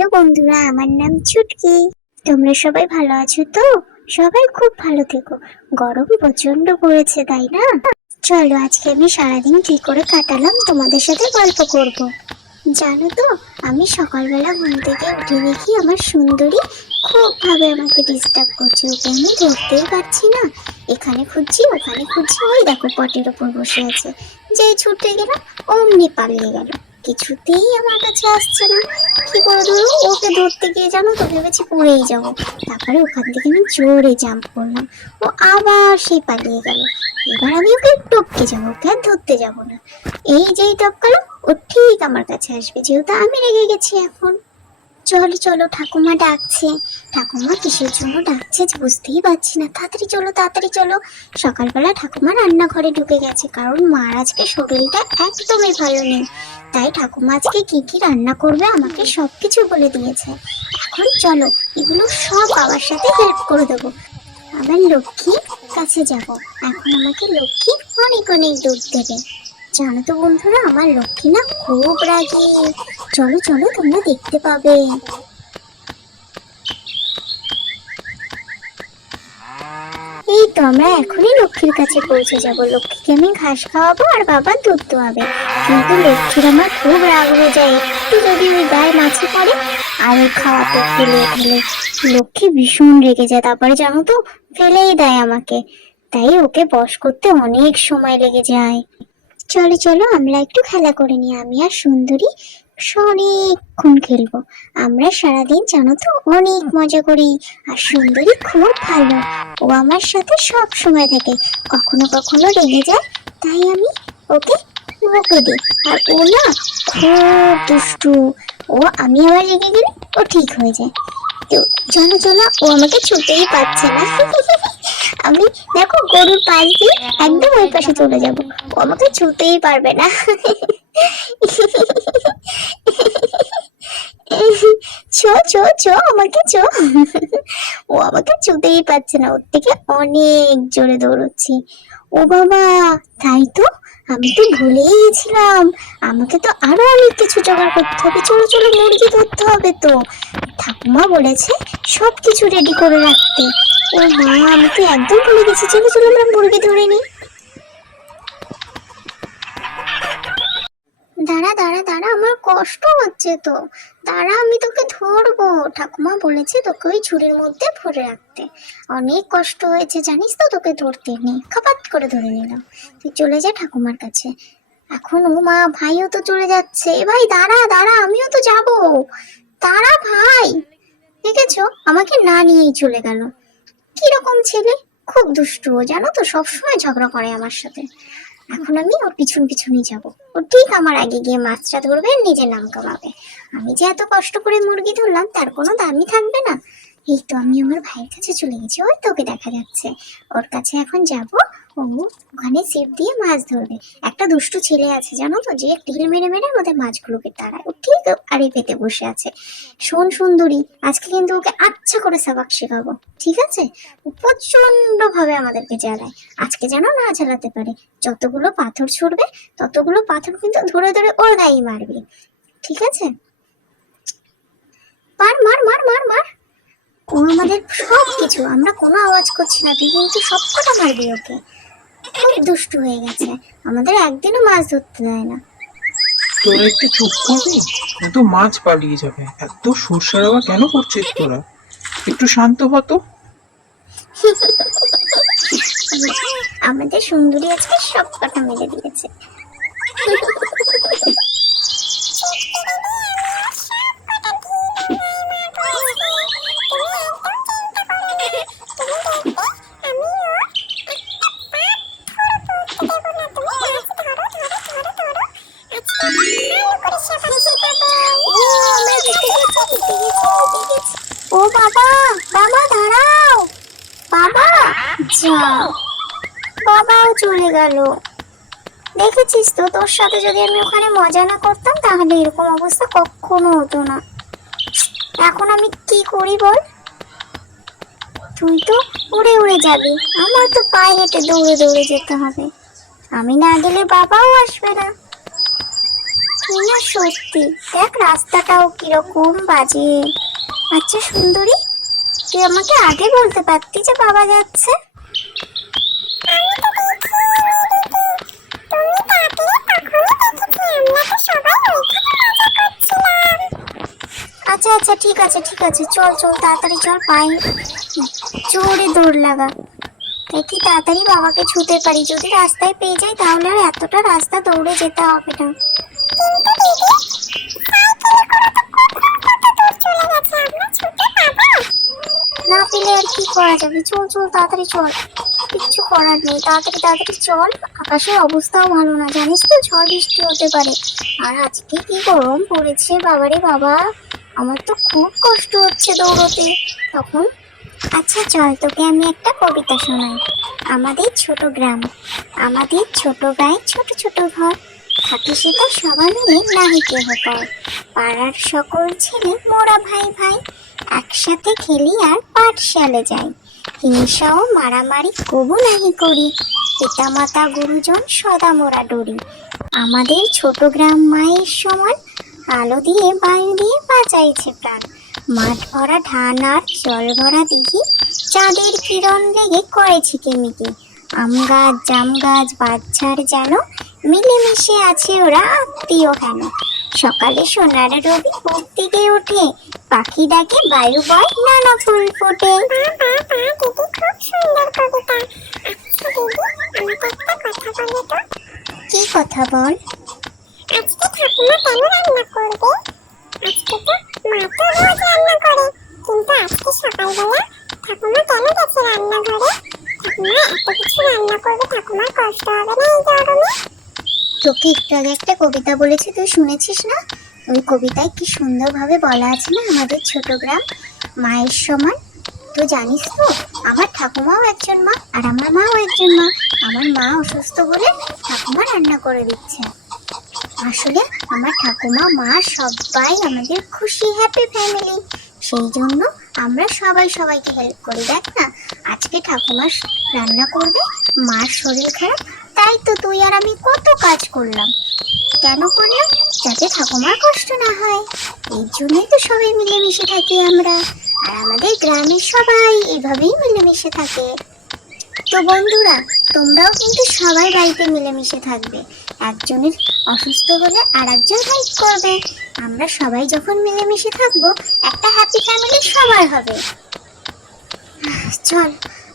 Hello বন্ধুরা, আমার নাম চুটকি। তোমরা সবাই ভালো আছো তো? সবাই খুব ভালো থেকো। গরম প্রচন্ড পড়েছে, তাই না? চলো আজকে আমি সারাদিন কি করে কাটালাম তোমাদের সাথে গল্প করব। জানো তো, আমি সকালবেলা ঘুম থেকে উঠে দেখি আমার সুন্দরী খুব ভাবে আমাকে ডিস্টার্ব করছে। ওকে আমি ধরতেই পারছি না। এখানে খুঁজছি, ওখানে খুঁজছি, ওই দেখো পটের ওপর বসে আছে। যেই ছুটে গেলাম অমনি পালিয়ে গেল। কিছুতেই আমার কাছে আসছে না। কি করে ধরো ওকে? ধরতে গিয়ে জানো তো ভেবেছি পড়েই যাব। তারপরে ওখান থেকে আমি জোরে জাম্প করলাম। ও আবার সেই পালিয়ে গেল। এবার আমি ওকে টপকে যাবো, ওকে আর ধরতে যাবো না। এই যেই টপকালো, ও ঠিক আমার কাছে আসবে, যেহেতু আমি রেগে গেছি এখন। চলো চলো, ঠাকুমা ডাকছে। ঠাকুমা কিসের জন্য ডাকছে বুঝতেই পারছি না। তাড়াতাড়ি চলো, তাড়াতাড়ি চলো। সকালবেলা ঠাকুমা রান্নাঘরে ঢুকে গেছে, কারণ মার আজকে শরীরটা একদমই ভালো নেই। তাই ঠাকুমা আজকে কি কি রান্না করবে আমাকে সবকিছু বলে দিয়েছে। এখন চলো, এগুলো সব বাবার সাথে হেল্প করে দেবো। আবার লক্ষ্মী কাছে যাব। এখন আমাকে লক্ষ্মী অনেক অনেক দুধ দেবে। জানো তো বন্ধুরা, আমার লক্ষ্মী না খুব রাগী। চলো চলো, তোমরা দেখতে পাবে। এই তো আমরা এখনই লক্ষ্মীর কাছে পৌঁছে যাব। লক্ষ্মীকে আমি ঘাস খাওয়াবো আর বাবা দুধ দোয়াবে। কিন্তু লক্ষ্মীর আমার খুব রাগ হয়ে যায় একটু যদি ওই গায়ে মাছি পড়ে আর ওই খাওয়াতে ফেলে ফেলে। লক্ষ্মী ভীষণ রেগে যায়, তারপরে জানো তো ফেলেই দেয় আমাকে। তাই ওকে বশ করতে অনেক সময় লেগে যায়। চলো চলো, আমরা একটু খেলা করে নিই। আমি আর সুন্দরী অনেকক্ষণ খেলবো। আমরা সারাদিন জানো তো অনেক মজা করি। আর সুন্দরী খুব ভালো, ও আমার সাথে সব সময় থাকে। কখনো কখনো রেগে যায়, তাই আমি ওকে বকে দিই। আর ও না খুব দুষ্টু। আমি আবার রেগে গেলে ও ঠিক হয়ে যায়। তো চলো চলো, ও আমাকে ছুটেই পাচ্ছে না। আমি দেখো গরুর পাশ দিয়ে একদম ওই পাশে চলে যাব, ও আমাকে ছুতেই পারবে না। ছো ছো ছো, আমাকে ছো। ও আমাকে ছুতেই পারছে না, ওর থেকে অনেক জোরে দৌড়চ্ছি। ও বাবা, তাই তো, আমি তো ভুলেই গেছিলাম। আমাকে তো আরো অনেক কিছু জোগাড় করতে হবে। চলো চলো, মুরগি ধরতে হবে তো। ঠাকুমা বলেছে সবকিছু রেডি করে রাখতে। ও মা, আমি তো একদম ভুলে গেছি। চলো চলো, আমরা মুরগি ধরে নিই। দাঁড়া দাঁড়া দাঁড়া, আমার কষ্ট হচ্ছে তো। দাঁড়া, আমি তোকে ধরবো। ঠাকুমা বলেছে তোকে ওই ঝুড়ির মধ্যে ভরে রাখতে। অনেক কষ্ট হয়েছে জানিস তো, তোকে ধরতে নেই, খাপাত করে ধরে নিলাম। তুই চলে যা ঠাকুমার কাছে। এখন ও মা, ভাইও তো চলে যাচ্ছে। এ ভাই দাঁড়া দাঁড়া, আমিও তো যাব। দাঁড়া ভাই। দেখেছো, আমাকে না নিয়েই চলে গেল। কিরকম ছেলে, খুব দুষ্টু। ও জানো তো সবসময় ঝগড়া করে আমার সাথে। এখন আমি ওর পিছন পিছনই যাব। ও ঠিক আমার আগে গিয়ে মাছটা ধরবে, নিজের নাম কামাবে। আমি যে এত কষ্ট করে মুরগি ধরলাম তার কোনো দামই থাকবে না। এই তো আমি আমার ভাইয়ের কাছে চলে গেছি, ওই তোকে দেখা যাচ্ছে। ওর কাছে এখন যাব। ও ওখানে ছিপ দিয়ে মাছ ধরবে। একটা দুষ্টু ছেলে আছে জানো তো, যে টিল মেরে মেরে আমাদের মাছগুলোকে তাড়ায়। ও ঠিক আড়ে পেতে বসে আছে। শোন সুন্দরী, আজকে কিন্তু ওকে আচ্ছা করে সাবাক শেখাবো, ঠিক আছে? ও প্রচন্ড ভাবে আমাদেরকে জ্বালায়। আজকে যেন না জ্বালাতে পারে। যতগুলো পাথর ছুড়বে ততগুলো পাথর কিন্তু ধরে ধরে ওর গায়ে মারবে, ঠিক আছে? মার মার মার মার মার। ও আমাদের সব কিছু, আমরা কোনো আওয়াজ করছি না, তুই কিন্তু সব কটা মারবি ওকে। খুব দুষ্টু হয়ে গেছে, আমাদের একদিনও মাছ ধরতে দেয় না। তোরা একটু চুপ করবি? এত মাছ পালিয়ে যাবে। এত সরষে কেন করছিস তোরা? একটু শান্ত হতো। আমাদের সুন্দরী আজকে সব কটা মেরে দিয়েছে। ও বাবা, বাবা দাঁড়াও। বাবা, যাও। বাবাও চলে গেল। দেখেছিস তো, তোর সাথে যদি আমি ওখানে মজা না করতাম তাহলে এরকম অবস্থা কখনো হতো না। এখন আমি কি করি বল? তুই তো উড়ে উড়ে যাবি, আমার তো পায়ে হেঁটে দৌড়ে দৌড়ে যেতে হবে। আমি না গেলে বাবাও আসবে না। তুই না সত্যি, দেখ রাস্তাটাও কিরকম বাজে। আচ্ছা সুন্দরী, তুই আমাকে আগে বলতে পারতি যে বাবা যাচ্ছে। আচ্ছা আচ্ছা, ঠিক আছে ঠিক আছে, চল চল তাড়াতাড়ি চল, পায়ে জোরে দৌড় লাগা, দেখি তাড়াতাড়ি বাবাকে ছুতে পারি। যদি রাস্তায় পেয়ে যাই তাহলে আর এতটা রাস্তা দৌড়ে যেতে হবে না। না পেলে আর কি করা যাবে, চল চল তাড়াতাড়ি চল, কিচ্ছু করার নেই, তাড়াতাড়ি তাড়াতাড়ি চল। আকাশের অবস্থাও ভালো না, জানিস তো ঝড় বৃষ্টি হতে পারে। আর আজকে কি গরম পড়েছে বাবারে বাবা, আমার তো খুব কষ্ট হচ্ছে দৌড়তে তখন। আচ্ছা চল, তোকে আমি একটা কবিতা শোনাই। আমাদের ছোট গ্রাম, আমাদের ছোট গায়ে ছোট ছোট ঘর, থাকি সেটা সবাই মিলে নাহি কেহ পর। পাড়ার সকল ছেলে মোরা ভাই ভাই, একসাথে খেলি আর পাঠশালে যাই। হিংসা ও মারামারি কবু নাহি করি, পিতা মাতা গুরুজন সদা মোরা ডরি। আমাদের ছোট গ্রাম মায়ের সমান, আলো দিয়ে বায়ু দিয়ে বাঁচাইছে প্রাণ। মাঠ ভরা ধান আর জল ভরা দিঘি, চাঁদের কিরণ লেগে করে ঝিকিমিকি। আম গাছ জাম গাছ বাচ্চার যেন, মিলেমিশে আছে ওরা আত্মীয় হেন। সকালে সোনার রবি বুক দিকে ওঠে, পাখি ডাকে বায়ু বয় নানা ফুল ফোটে। কি কথা বল? আজকে ঠাকুমা কেন রান্না করবে? আজকে তো মা তো রোজ রান্না করে, কিন্তু আজকে সকালবেলা ঠাকুমা কেন গেছে রান্নাঘরে? ঠাকুমা এত কিছু রান্না করবে, ঠাকুমার কষ্ট হবে না এই গরমে? তোকে একটু আগে একটা কবিতা বলেছি, তুই শুনেছিস না? ওই কবিতায় কি সুন্দরভাবে বলা আছে না, আমাদের ছোট গ্রাম মায়ের সমান। তুই জানিস তো, আমার ঠাকুমাও একজন মা আর আমার মাও একজন মা। আমার মা অসুস্থ বলে ঠাকুমা রান্না করে দিচ্ছে। আসলে আমার ঠাকুমা মা সবাই আমাদের খুশি হ্যাপি ফ্যামিলি, সেই জন্য আমরা সবাই সবাইকে হেল্প করি। দেখ না, আজকে ঠাকুমা রান্না করবে, মার শরীর খারাপ, তাই তো তুই আর আমি কত কাজ করলাম। কেন করলাম? যাতে ঠাকুমার কষ্ট না হয়। এই জন্যই তো সবাই মিলেমিশে থাকি আমরা, আর আমাদের গ্রামের সবাই এভাবেই মিলেমিশে থাকে। তো বন্ধুরা, তোমরাও কিন্তু সবাই বাড়িতে মিলেমিশে থাকবে। একজনের অসুস্থ হলে আর একজন হেল্প করবে। আমরা সবাই যখন মিলেমিশে থাকবো, একটা হ্যাপি ফ্যামিলি সবার হবে। চল,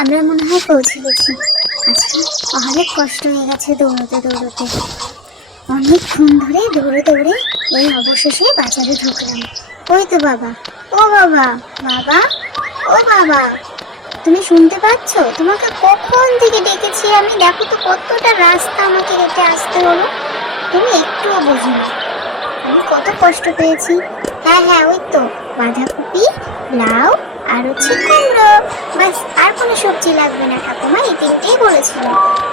আমরা মনে হয় পৌঁছে গেছি। আজকে অনেক কষ্ট হয়ে গেছে দৌড়তে দৌড়তে, অনেকক্ষণ ধরে দৌড়ে দৌড়ে এই অবশেষে বাজারে ঢুকলাম। ওই তো বাবা, ও বাবা, বাবা, ও বাবা, তুমি শুনতে পাচ্ছ? তোমাকে কখন থেকে ডেকেছি আমি, দেখো তো কতটা রাস্তা আমাকে হেঁটে আসতে হলো, তুমি একটুও বোঝো না আমি কত কষ্ট পেয়েছি। হ্যাঁ হ্যাঁ, ওই তো বাঁধাকপি, লাউ আর হচ্ছে কুমড়ো, ব্যাস আর কোনো সবজি লাগবে না। ঠাকুমা এই তিনটেই বলেছিল।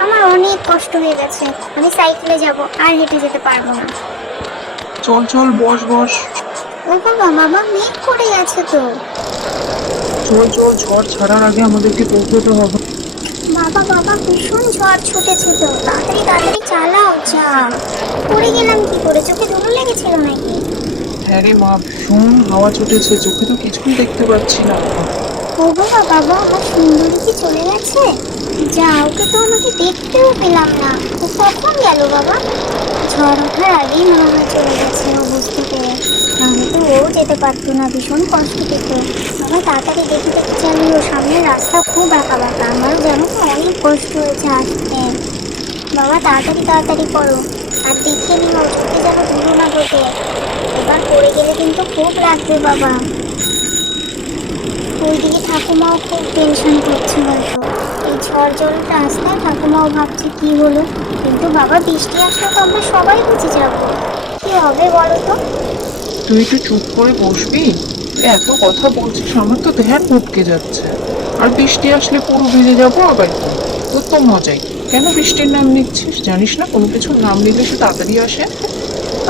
আমার অনেক কষ্ট হয়ে গেছে, আমি সাইকেলে যাব, আর হেঁটে যেতে পারবো না। চল চল, বস বস। ও বাবা, বাবা মেঘ করে গেছে তো। চল চল, ঝড় ছাড়ার আগে আমাদেরকে পৌঁছতে হবে। বাবা বাবা, ভীষণ ঝড় ছুটেছে তো, তাড়াতাড়ি তাড়াতাড়ি চালাও, যা। পড়ে গেলাম কি করে? চোখে ধুলো লেগেছিল নাকি? হ্যাঁ রে মা, ভীষণ হাওয়া ছুটেছে, চোখে তো কিছুই দেখতে পাচ্ছি না। ও বাবা, বাবা আমার সুন্দরী কি চলে গেছে? যা, ওকে তো আমাকে দেখতেও পেলাম না। ও কখন গেল বাবা? ঝড় ওঠার আগেই মনে হয় চলে গেছে, ও বুঝতে পেরে। নাহলে তো ও যেতে পারতো না, ভীষণ কষ্ট পেত। বাবা তাড়াতাড়ি দেখে দেখে চালিও, সামনের রাস্তা খুব আঁকা বাঁকা, আমারও জানো তো অনেক কষ্ট হয়েছে আসতে। বাবা তাড়াতাড়ি তাড়াতাড়ি করো, আর দেখে নিও চোখে যেন ধুলো না ঢোকে। এবার পড়ে গেলে কিন্তু খুব লাগবে বাবা। ওইদিকে ঠাকুমাও খুব টেনশন করছে হয়তো, এই ঝড় জল রাস্তায় ঠাকুমাও ভাবছে কি হলো। কিন্তু বাবা বৃষ্টি আসলে তো আমরা সবাই বুঝে যাবো, কি হবে বলো তো? তুই একটু চুপ করে বসবি? তুই এত কথা বলছিস, আমার তো ধ্যান ভটকে যাচ্ছে। আর বৃষ্টি আসলে পুরো ভিজে যাবো আবার কি? তোর তো মজাই। কেন বৃষ্টির নাম নিচ্ছিস? জানিস না কোনো কিছুর নাম নিলে সে তাড়াতাড়ি আসে?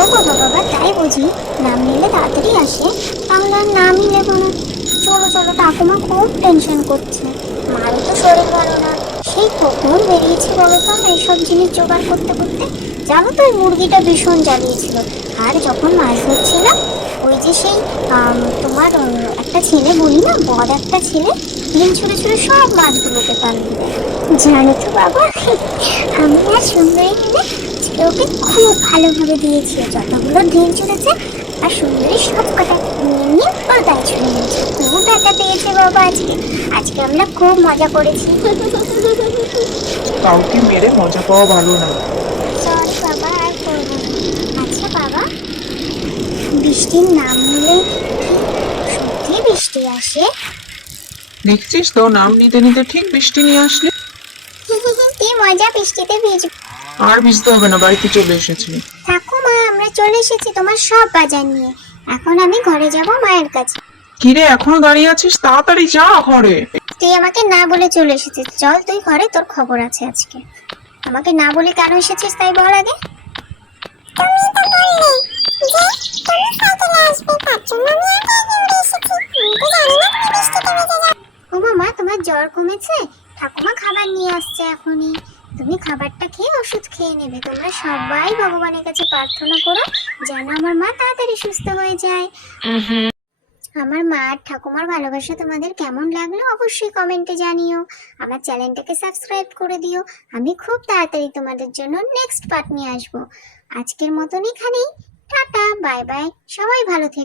ও বাবা, বাবা তাই বুঝি, নাম নিলে তাড়াতাড়ি আসে? তাহলে আর নামই নেবো না। চলো চলো, ঠাকুমা খুব টেনশন করছে, মারও তো শরীর ভালো না, সেই কখন বেরিয়েছি বলো তো এইসব জিনিস জোগাড় করতে করতে। জানো তো ওই মুরগিটা ভীষণ জ্বালিয়েছিল। আর যখন মাছ ধরছিলাম ওই যে সেই তোমার একটা ছেলে বলি না, বদ একটা ছেলে ডিম ছুঁড়ে ছুঁড়ে সব মাছগুলোকে পালিয়ে দেয়। জানো তো বাবা, আমি আর সুন্দরী মিলে আজকে ওকে খুব ভালোভাবে দিয়েছি। যতগুলো ডিম ছুঁড়েছে আর সুন্দরী সব কটা নিয়ে নিয়ে ওর গায়ে ছুঁড়ে নিয়েছে। খুব টাকা পেয়েছে বাবা আজকে। আজকে আমরা খুব মজা করেছি। কাউকে মেরে মজা পাওয়া ভালো না। সরি বাবা, আর করবো না। আচ্ছা বাবা, বৃষ্টির নাম নিলে কি সত্যি বৃষ্টি আসে? দেখছিস তো, নাম নিতে নিতে ঠিক বৃষ্টি নিয়ে আসলি। কি মজা বৃষ্টিতে ভিজব। আর ভিজতে হবে না, বাড়িতে চলে এসেছি। থাকো মা, আমরা চলে এসেছি তোমার সব বাজার নিয়ে। এখন আমি ঘরে যাব মায়ের কাছে। কিরে, এখনো দাঁড়িয়ে আছিস? তাড়াতাড়ি যা ঘরে। তুই আমাকে না বলে চলে এসেছিস, চল তুই ঘরে, তোর খবর আছে আজকে। আমাকে না বলে কেন এসেছিস তাই বল আগে। তুমি তো বললে যে তুমি সাইকেলে আসবে, তার জন্য আমি আগে আগে উড়ে এসেছি। আমি তো জানি না তুমি বৃষ্টিতে ভেজে যাবে। ও মা, তোমার জ্বর কমেছে? ঠাকুমা খাবার নিয়ে আসছে এখনই। তুমি খাবারটা খেয়ে ওষুধ খেয়ে নেবে। তোমরা সবাই ভগবানের কাছে প্রার্থনা করো যেন আমার মা তাড়াতাড়ি সুস্থ হয়ে যায়। আমার মা আর ঠাকুমার ভালোবাসা তোমাদের কেমন লাগলো অবশ্যই কমেন্টে জানিও। আমার চ্যানেলটাকে সাবস্ক্রাইব করে দিও। আমি খুব তাড়াতাড়ি তোমাদের জন্য নেক্সট পার্ট নিয়ে আসবো। আজকের মতন এখানেই। টাটা, বাই বাই, সবাই ভালো থেকো।